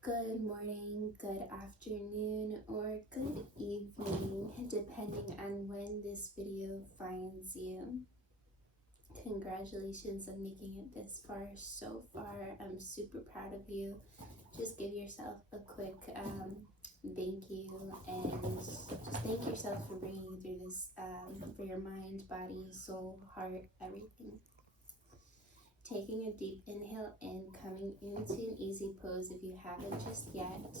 Good morning, good afternoon, or good evening, depending on when this video finds you. Congratulations on making it this far so far. I'm super proud of you. Just give yourself a quick thank you, and just thank yourself for bringing you through this, for your mind, body, soul, heart, everything. Taking a deep inhale in, coming into an easy pose if you haven't just yet.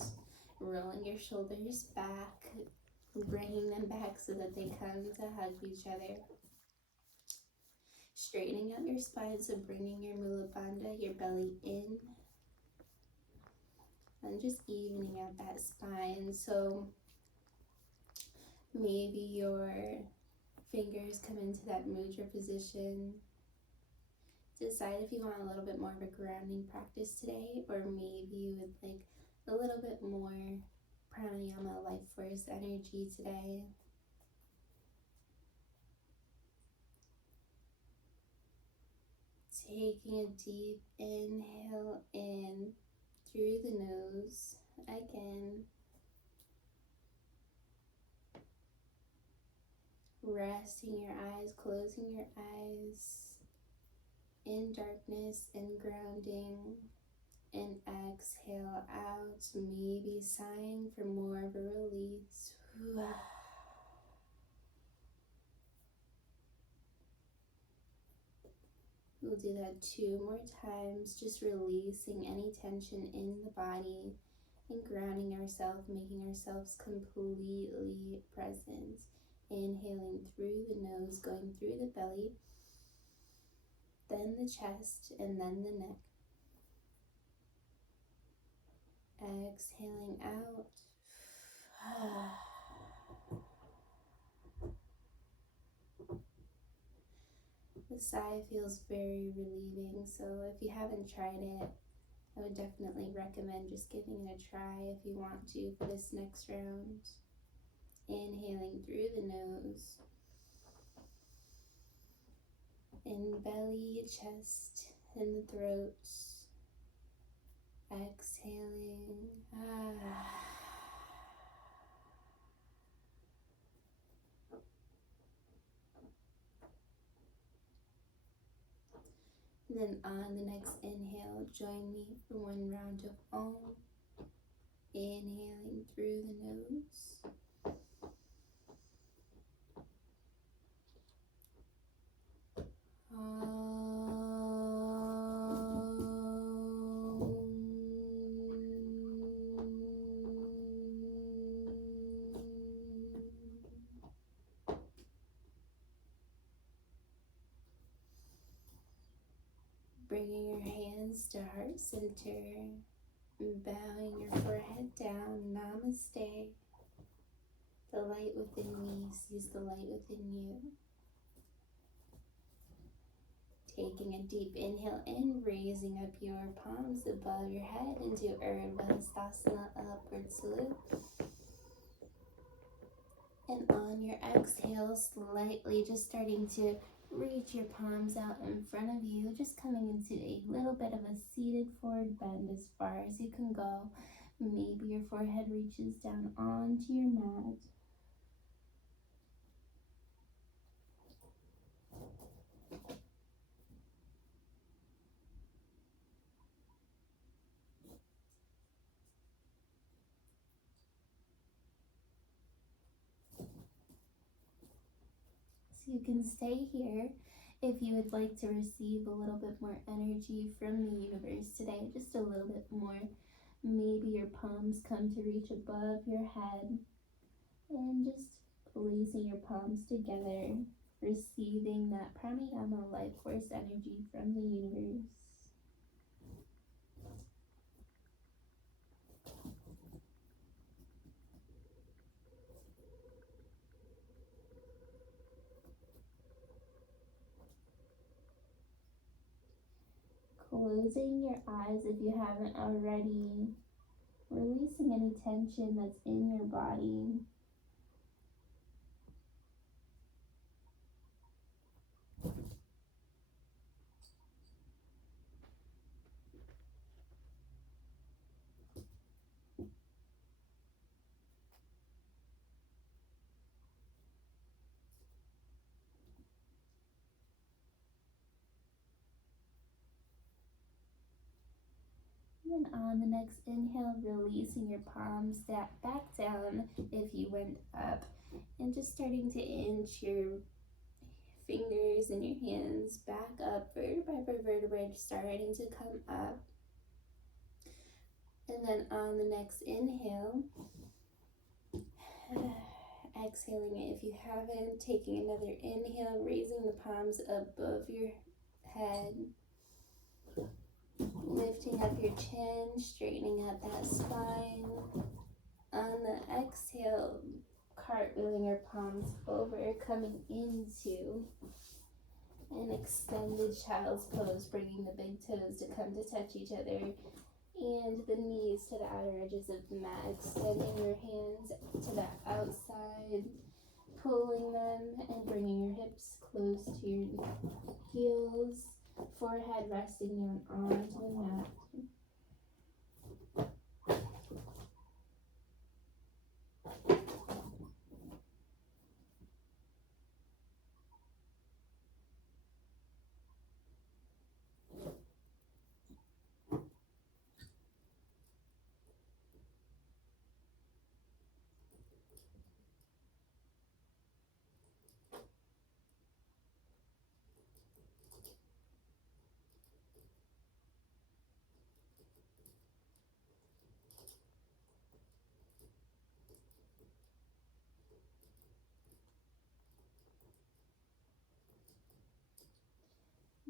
Rolling your shoulders back, bringing them back so that they come to hug each other. Straightening out your spine, so bringing your mula bandha, your belly in. And just evening out that spine. So maybe your fingers come into that mudra position. Decide if you want a little bit more of a grounding practice today, or maybe you would like a little bit more pranayama, life force energy today. Taking a deep inhale in through the nose again. Resting your eyes, closing your eyes in darkness and grounding. And exhale out, maybe sighing for more of a release. We'll do that 2 more times, just releasing any tension in the body and grounding ourselves, making ourselves completely present. Inhaling through the nose, going through the belly, then the chest, and then the neck. Exhaling out. The sigh feels very relieving, so if you haven't tried it, I would definitely recommend just giving it a try if you want to for this next round. Inhaling through the nose, in belly, chest, and the throat. Exhaling. And then on the next inhale, join me for 1 round of Om. Inhaling through the nose. Bringing your hands to heart center, bowing your forehead down. Namaste. The light within me sees the light within you. Taking a deep inhale in, raising up your palms above your head into Urdhva Hastasana, upward salute. And on your exhale, slightly just starting to reach your palms out in front of you, just coming into a little bit of a seated forward bend as far as you can go. Maybe your forehead reaches down onto your mat. So you can stay here if you would like to receive a little bit more energy from the universe today, just a little bit more. Maybe your palms come to reach above your head, and just placing your palms together, receiving that pranayama life force energy from the universe. Closing your eyes if you haven't already, releasing any tension that's in your body. And on the next inhale, releasing your palms back down if you went up, and just starting to inch your fingers and your hands back up, vertebrae by vertebrae, starting to come up. And then on the next inhale, exhaling if you haven't, taking another inhale, raising the palms above your head, lifting up your chin, straightening out that spine. On the exhale, cartwheeling your palms over, coming into an extended child's pose, bringing the big toes to come to touch each other and the knees to the outer edges of the mat, extending your hands to the outside, pulling them and bringing your hips close to your heels, forehead resting down onto the mat.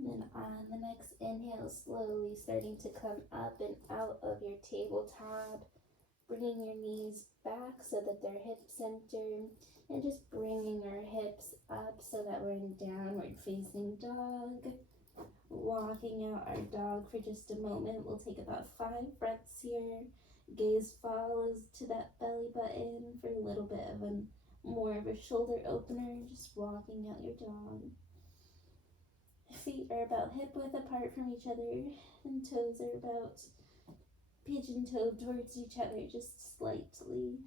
And then on the next inhale, slowly starting to come up and out of your tabletop, bringing your knees back so that they're hip center, and just bringing our hips up so that we're in downward facing dog. Walking out our dog for just a moment. We'll take about 5 breaths here. Gaze follows to that belly button for a little bit of a more of a shoulder opener, just walking out your dog. Feet are about hip width apart from each other, and toes are about pigeon-toed towards each other, just slightly.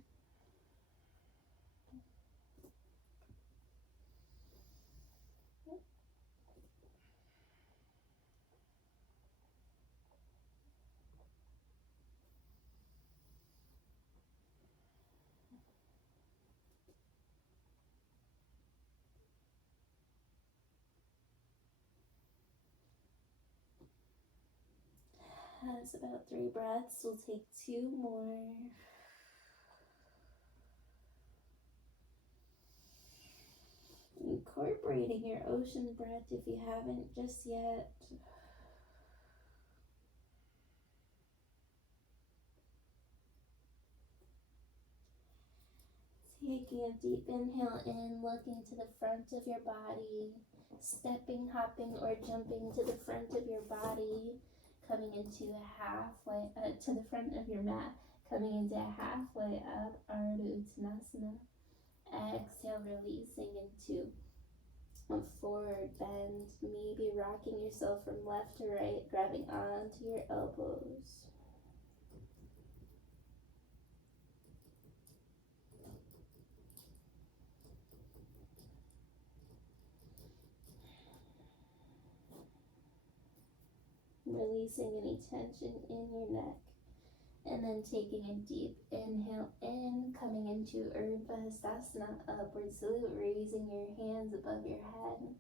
That's about 3 breaths. We'll take 2 more. Incorporating your ocean breath if you haven't just yet. Taking a deep inhale in, looking to the front of your body, stepping, hopping, or jumping to the front of your body, coming into a halfway, to the front of your mat, coming into a halfway up, Ardha Uttanasana. Exhale, releasing into a forward bend, maybe rocking yourself from left to right, grabbing onto your elbows. Releasing any tension in your neck. And then taking a deep inhale in, coming into Urdhva Hastasana, upward salute, raising your hands above your head.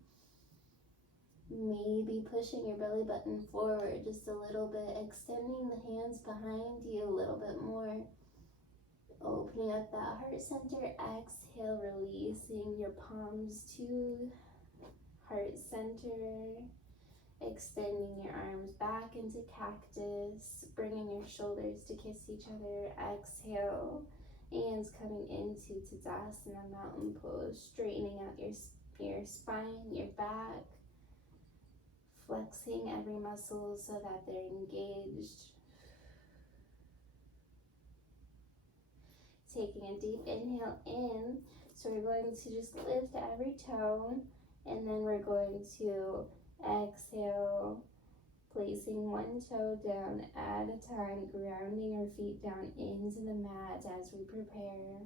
Maybe pushing your belly button forward just a little bit, extending the hands behind you a little bit more. Opening up that heart center, exhale, releasing your palms to heart center. Extending your arms back into cactus, bringing your shoulders to kiss each other. Exhale, hands coming into Tadasana, mountain pose, straightening out your spine, your back, flexing every muscle so that they're engaged. Taking a deep inhale in, so we're going to just lift every toe, and then we're going to exhale, placing one toe down at a time, grounding our feet down into the mat as we prepare.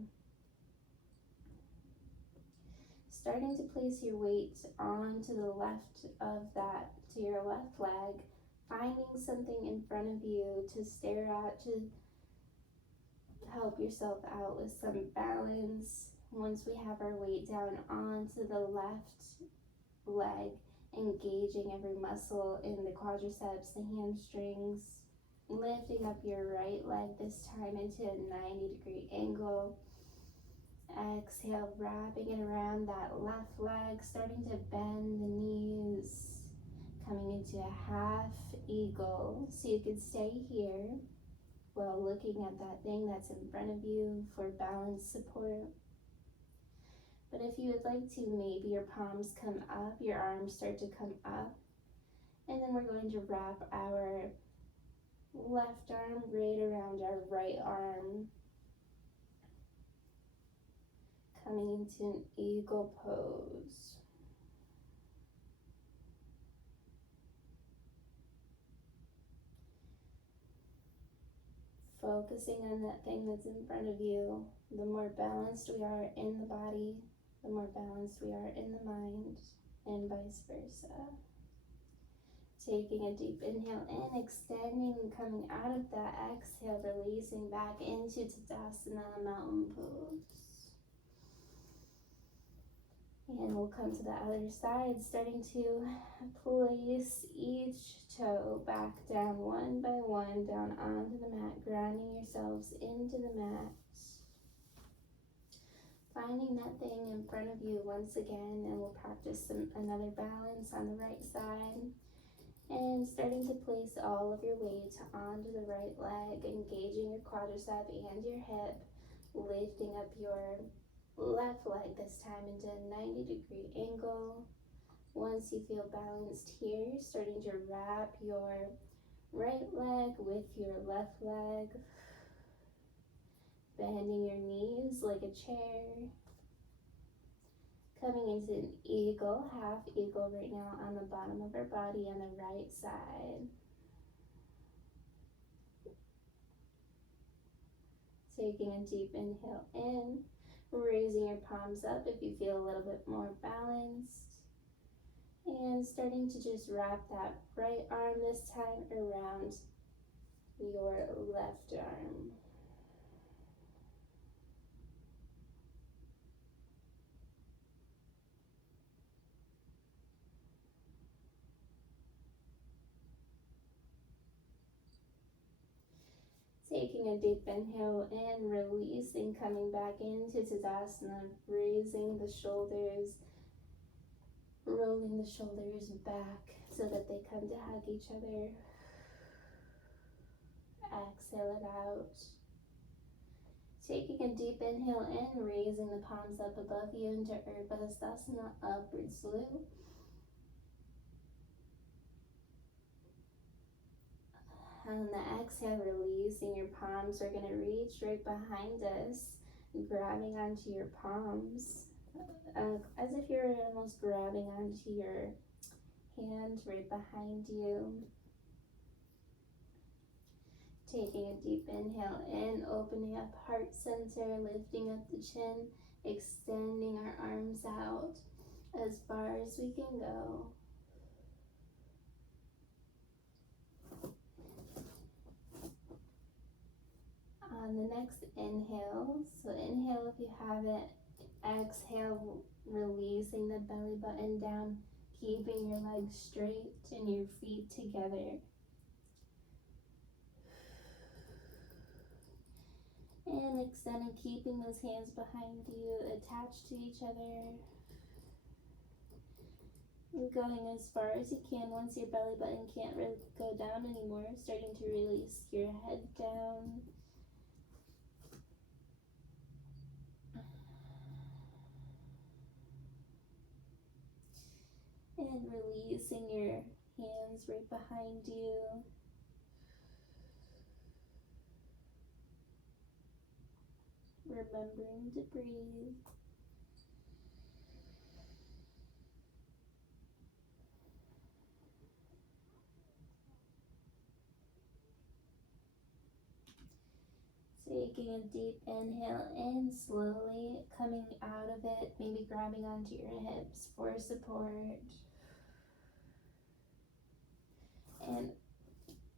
Starting to place your weight onto the left of that, to your left leg, finding something in front of you to stare at, to help yourself out with some balance. Once we have our weight down onto the left leg, engaging every muscle in the quadriceps, the hamstrings, lifting up your right leg this time into a 90-degree angle. Exhale, wrapping it around that left leg, starting to bend the knees, coming into a half eagle. So you can stay here while looking at that thing that's in front of you for balance support. But if you would like to, maybe your palms come up, your arms start to come up, and then we're going to wrap our left arm right around our right arm, coming into an eagle pose. Focusing on that thing that's in front of you. The more balanced we are in the body, the more balanced we are in the mind, and vice versa. Taking a deep inhale in, extending and coming out of that exhale, releasing back into Tadasana, mountain pose. And we'll come to the other side, starting to place each toe back down one by one, down onto the mat, grounding yourselves into the mat. Finding that thing in front of you once again, and we'll practice another balance on the right side. And starting to place all of your weight onto the right leg, engaging your quadricep and your hip, lifting up your left leg this time into a 90-degree angle. Once you feel balanced here, starting to wrap your right leg with your left leg, bending your knees like a chair, coming into an eagle, half eagle right now on the bottom of our body on the right side. Taking a deep inhale in, raising your palms up if you feel a little bit more balanced, and starting to just wrap that right arm this time around your left arm. Taking a deep inhale in, releasing, coming back into Tadasana, raising the shoulders, rolling the shoulders back so that they come to hug each other. Exhale it out. Taking a deep inhale in, raising the palms up above you into Urdhva upward slope. On the exhale, releasing your palms. We're going to reach right behind us, grabbing onto your palms, as if you're almost grabbing onto your hand right behind you. Taking a deep inhale in, opening up heart center, lifting up the chin, extending our arms out as far as we can go. On the next inhale, so inhale if you have it, exhale, releasing the belly button down, keeping your legs straight and your feet together. And extending, keeping those hands behind you, attached to each other. And going as far as you can. Once your belly button can't really go down anymore, starting to release your head down. And releasing your hands right behind you. Remembering to breathe. Taking a deep inhale in, slowly coming out of it, maybe grabbing onto your hips for support. And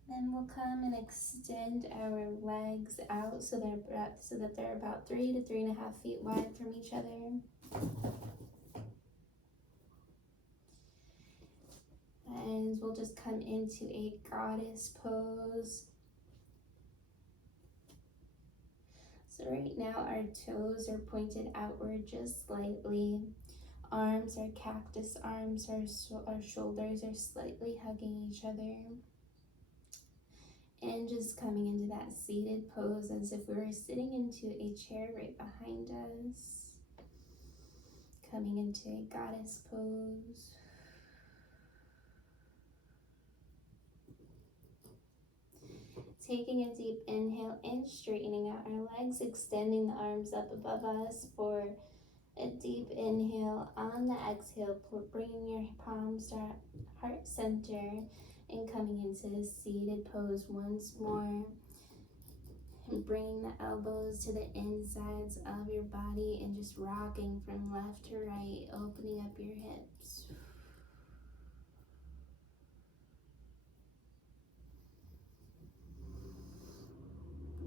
Then we'll come and extend our legs out so that they're about 3 to 3.5 feet wide from each other. And we'll just come into a goddess pose. So right now our toes are pointed outward just slightly. Arms are cactus arms, our shoulders are slightly hugging each other. And just coming into that seated pose as if we were sitting into a chair right behind us. Coming into a goddess pose. Taking a deep inhale in, straightening out our legs, extending the arms up above us for a deep inhale. On the exhale, bringing your palms to heart center and coming into a seated pose once more. And bringing the elbows to the insides of your body and just rocking from left to right, opening up your hips.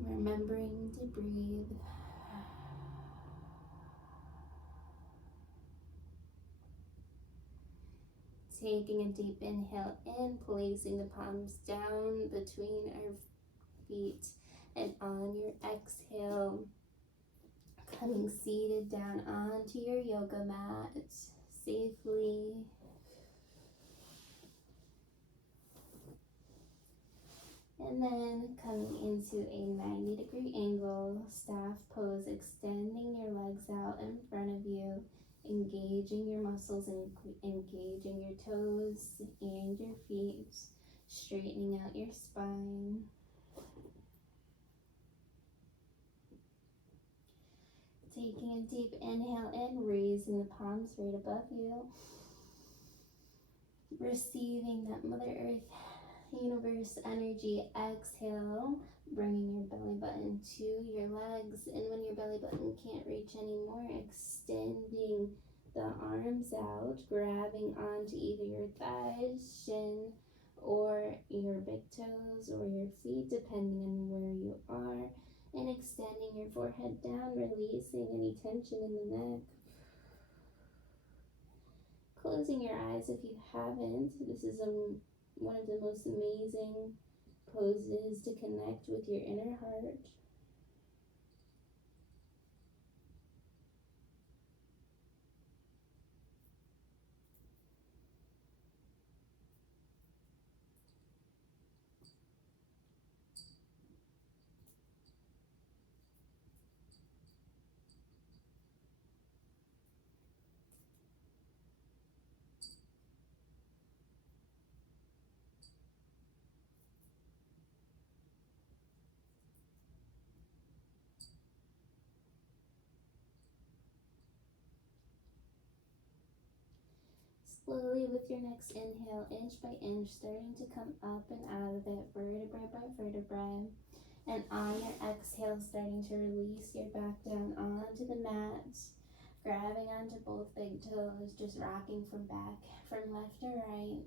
Remembering to breathe. Taking a deep inhale in, placing the palms down between our feet, and on your exhale, coming seated down onto your yoga mat safely. And then coming into a 90-degree angle, staff pose, extending your legs out in front of you, engaging your muscles and engaging your toes and your feet, straightening out your spine. Taking a deep inhale in, raising the palms right above you, receiving that Mother Earth universe energy. Exhale, bringing your belly button to your legs, and when your belly button can't reach anymore, extending the arms out, grabbing onto either your thighs, shin, or your big toes or your feet, depending on where you are, and extending your forehead down, releasing any tension in the neck. Closing your eyes if you haven't. This is one of the most amazing poses to connect with your inner heart. Slowly with your next inhale, inch by inch, starting to come up and out of it, vertebrae by vertebrae. And on your exhale, starting to release your back down onto the mat, grabbing onto both big toes, just rocking from left to right,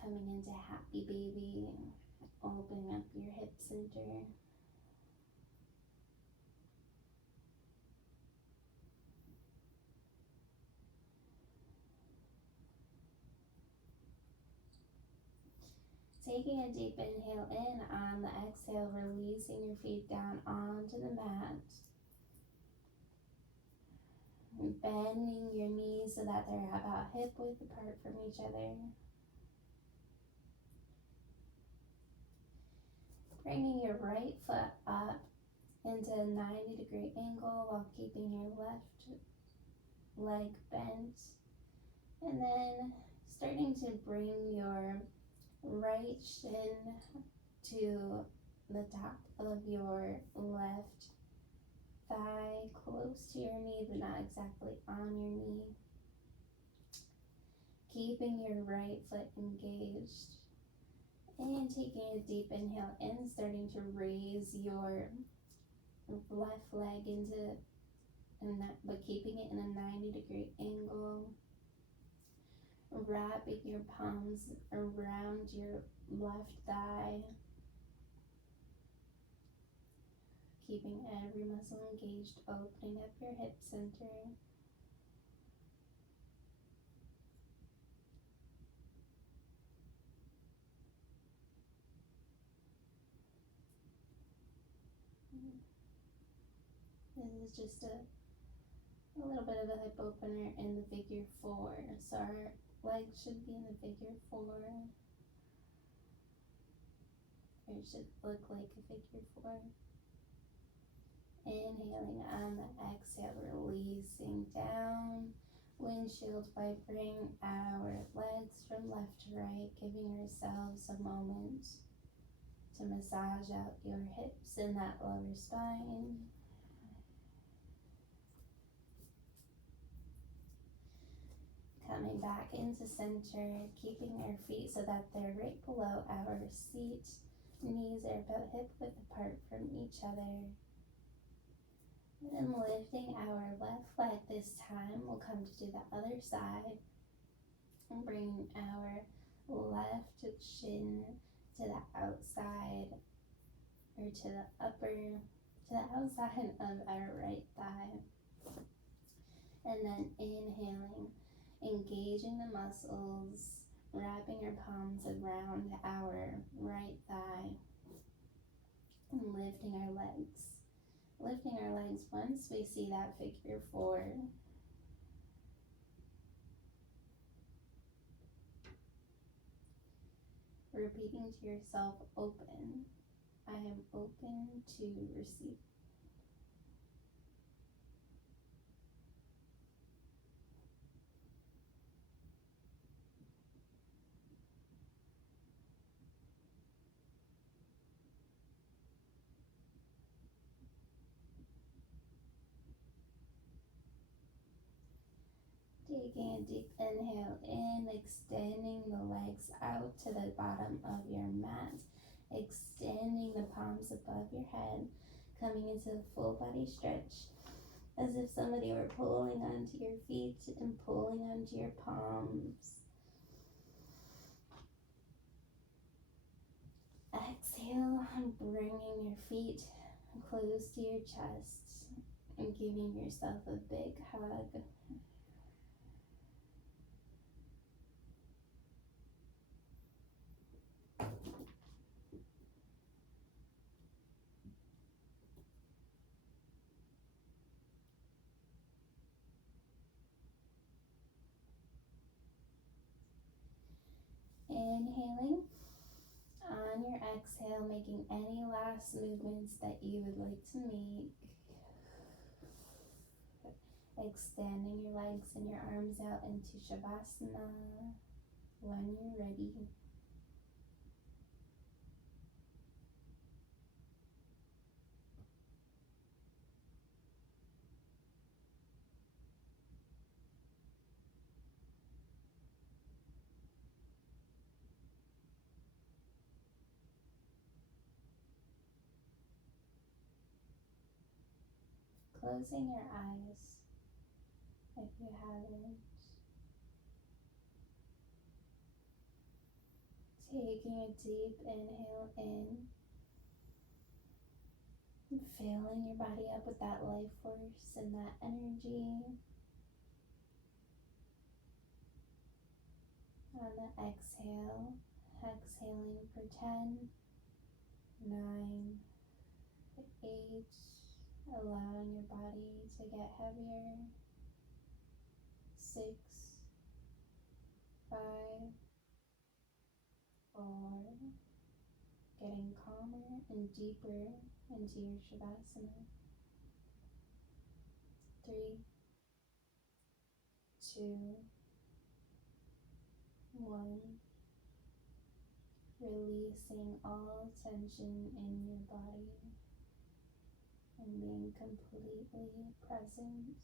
coming into happy baby, opening up your hip center. Taking a deep inhale in, on the exhale, releasing your feet down onto the mat. And bending your knees so that they're about hip width apart from each other. Bringing your right foot up into a 90-degree angle while keeping your left leg bent. And then starting to bring your right shin to the top of your left thigh, close to your knee, but not exactly on your knee. Keeping your right foot engaged. And taking a deep inhale in, starting to raise your left leg but keeping it in a 90-degree angle. Wrapping your palms around your left thigh, keeping every muscle engaged, opening up your hip center. This is just a little bit of a hip opener in the figure 4. So our legs should be in the figure 4. Or it should look like a figure 4. Inhaling on the exhale, releasing down. Windshield wipering our legs from left to right, giving ourselves a moment to massage out your hips and that lower spine. Coming back into center, keeping our feet so that they're right below our seat. Knees are about hip width apart from each other. And lifting our left leg this time, we'll come to do the other side. And bringing our left shin to the outside, or to the outside of our right thigh. And then inhaling, engaging the muscles, wrapping our palms around our right thigh, and lifting our legs. Lifting our legs once we see that figure 4. Repeating to yourself, open. I am open to receive. Taking a deep inhale in, extending the legs out to the bottom of your mat, extending the palms above your head, coming into a full body stretch, as if somebody were pulling onto your feet and pulling onto your palms. Exhale, bringing your feet close to your chest and giving yourself a big hug. Inhaling. On your exhale, making any last movements that you would like to make. Extending your legs and your arms out into Shavasana when you're ready. Closing your eyes if you haven't. Taking a deep inhale in. Filling your body up with that life force and that energy. On the exhale, exhaling for 10, 9, 8, allowing your body to get heavier. 6, 5, 4, getting calmer and deeper into your Shavasana. 3, 2, 1. Releasing all tension in your body and being completely present.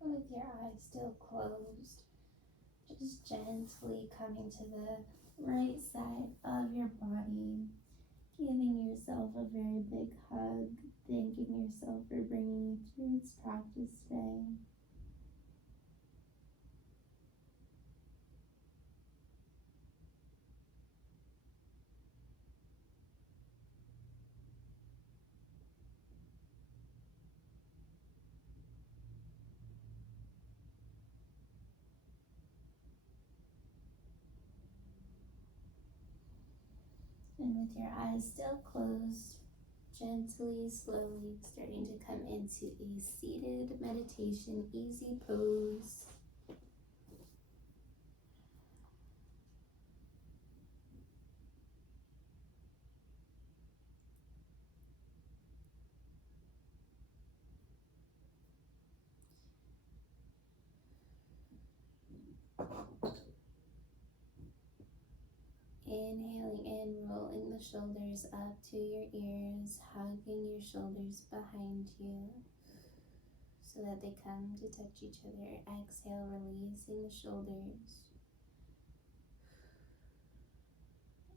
With your eyes still closed, just gently coming to the right side of your body, Giving yourself a very big hug, thanking yourself for bringing you through this practice today. And with your eyes still closed, gently, slowly starting to come into a seated meditation, easy pose. Inhaling in, rolling the shoulders up to your ears, hugging your shoulders behind you so that they come to touch each other. Exhale, releasing the shoulders.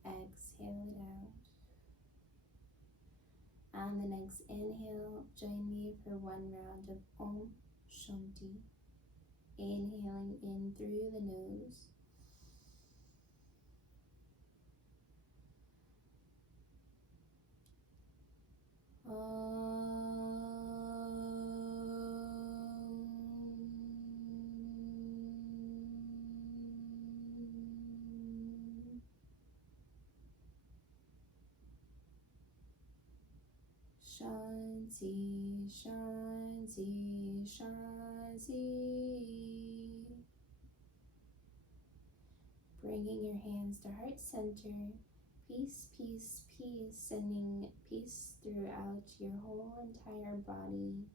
Exhale it out. On the next inhale, join me for one round of Om Shanti. Inhaling in through the nose. Shanti, Shanti, Shanti. Bringing your hands to heart center. Peace, peace, peace. Sending peace throughout your whole entire body,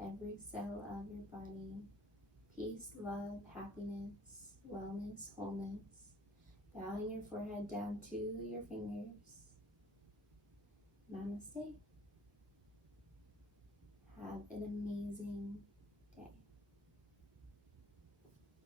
every cell of your body. Peace, love, happiness, wellness, wholeness. Bowing your forehead down to your fingers. Namaste. Have an amazing